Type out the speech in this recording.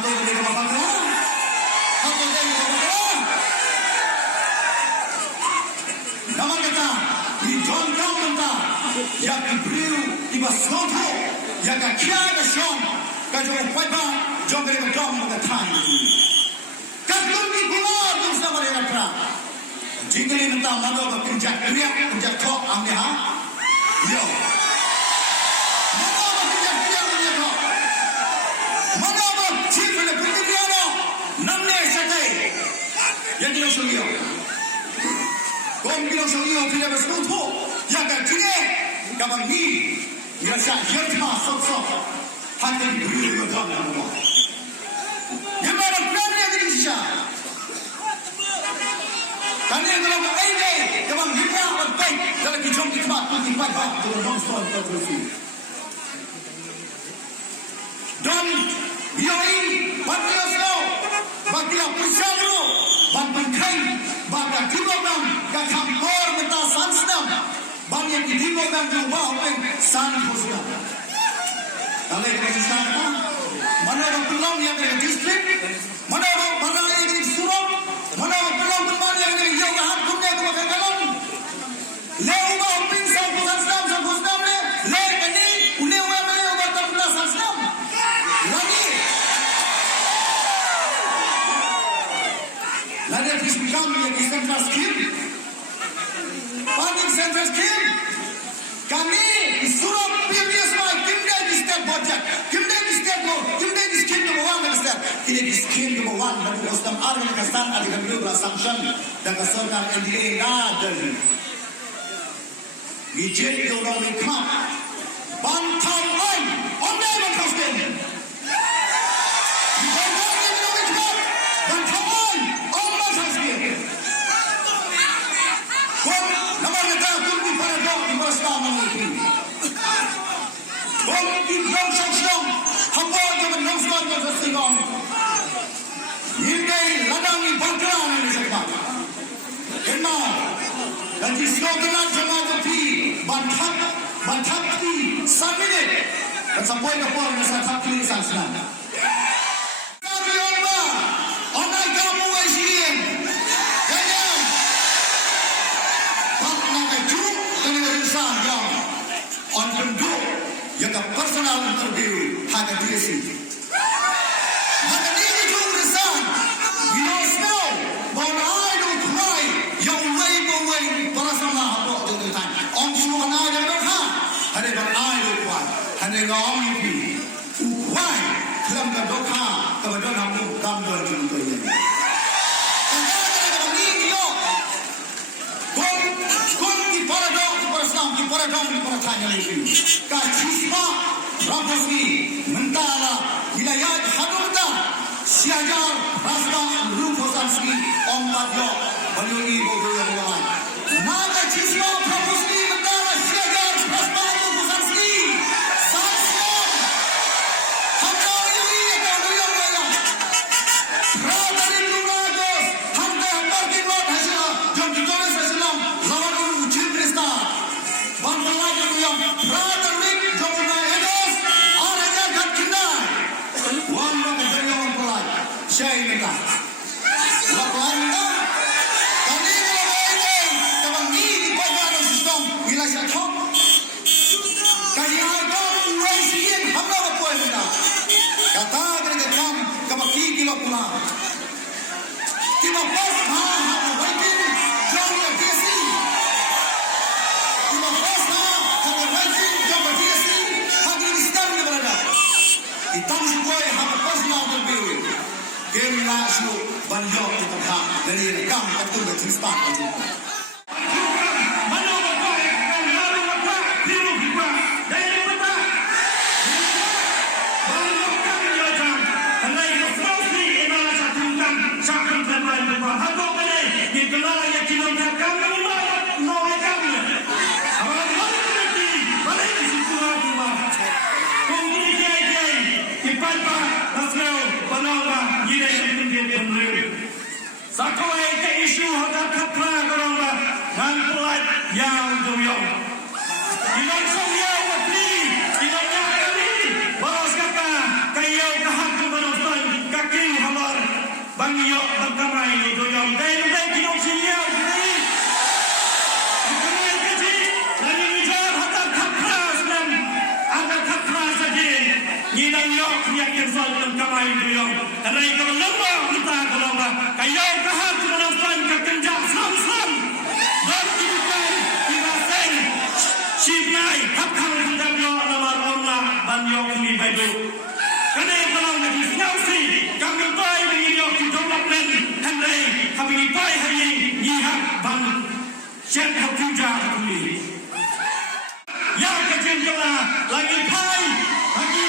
Atau dari bapak kau? Atau dari bapak kau? Nama kata, di John kau mentah, yang diberiu di basoto, yang kaya kesion, kajau papa, John dari John mengatang. Kajau di keluar tu sama dengan terang. Jika ini mentah mana berpinjak kriak, pinjak kau ambil ha? Yo. Mana berpinjak kriak, pinjak kau? Mana bercip pada pinjak kriak no? Namne sakai. Yang dia suriyo. Kau bilang suriyo bila berselutu, yang kecil, kapan ni? Biasa jerma sok-sok. Hati beri berdoa nama. Yang mana berani ada di sini? Kami yang dalam ini, kawan kita berbaik dalam hijau hikmat bagi baik dalam nonstop terus. Dan biai bagi asal, bagi perusahaan itu, bagi kain, bagi dibogang, gakam kor menta sansnam, bagi dibogang juga oleh sanfusnam. Kalau kita sekarang, mana orang pulang yang dari distrik, mana yang dari Surau, mana orang pulang bermana yang dari Yoga Harkumnya ke Bakagalan. Lewa opin sampusnam le, lekani, ulewa mele obat tapla sansnam. Lagi habis kami yang di Central Scheme, Panik Central Scheme, kami di Surau PBS mai kimda di state budget, kimda di state law, kimda di scheme number 1 dari state, ini di scheme number 1 dari Ostam Argan Kastan ada kami berasumsi dan kesorkan NDA ada. Bijak itu orang ikhlas, bantang lain, orang yang kosong. Jadi slogan jemaat ini bantat ini sambil dan sampai ke poin yang sangat ini sangat. Kami orang kamu Asian, jangan partner keju dengan insan yang on penduk yang personal interview hanya dia sendiri. Hanya dia itu insan, you don't know, but I don't cry, yang way para sama apa tu kan? Om semua nak ada berapa? Ada berai lupa, ada ngam lupi. Why? Dalam kedoka, kemudian aku gambar contoh ini. Kau di paradok, di parasam, di paradok, di parasanya lupi. Kachisma, raposi, mentala, wilayah hadulta, siajar, rasta, ruposanski, om badyo, baluni bodoh yang lain. Naga chisma proposni mentara siagar prasmanu busanski saksian hamda ini yang maya radari lunagos hamda parking lot hasil jom ditulis Islam lawan ujian krista bangladesh yang radari jom edos araja gatkina wanda berjalan pelan saya minta lakukan minta kata mereka kami kilo pulang. Kita pas waiting jauh yang biasa. Kita pas waiting jauh yang biasa. Hanya di sekitar kita berada. Kita semua yang pas nak berbeli. Kami langsung banyak kita tak dari rekam betul betul start betul. Sakoi ke isu hadap katra koronglah dan pelat yang doyong. Ilang songya wapli, ilang kami baros kata kayo kahak kebanyakan itu. Kerana kalau lagi senausi, kami bayi mengirim ke dalam len Henry, kami bayi hari nyihat bang Syed Habibja Kuli. Yang kecil lagi pai, lagi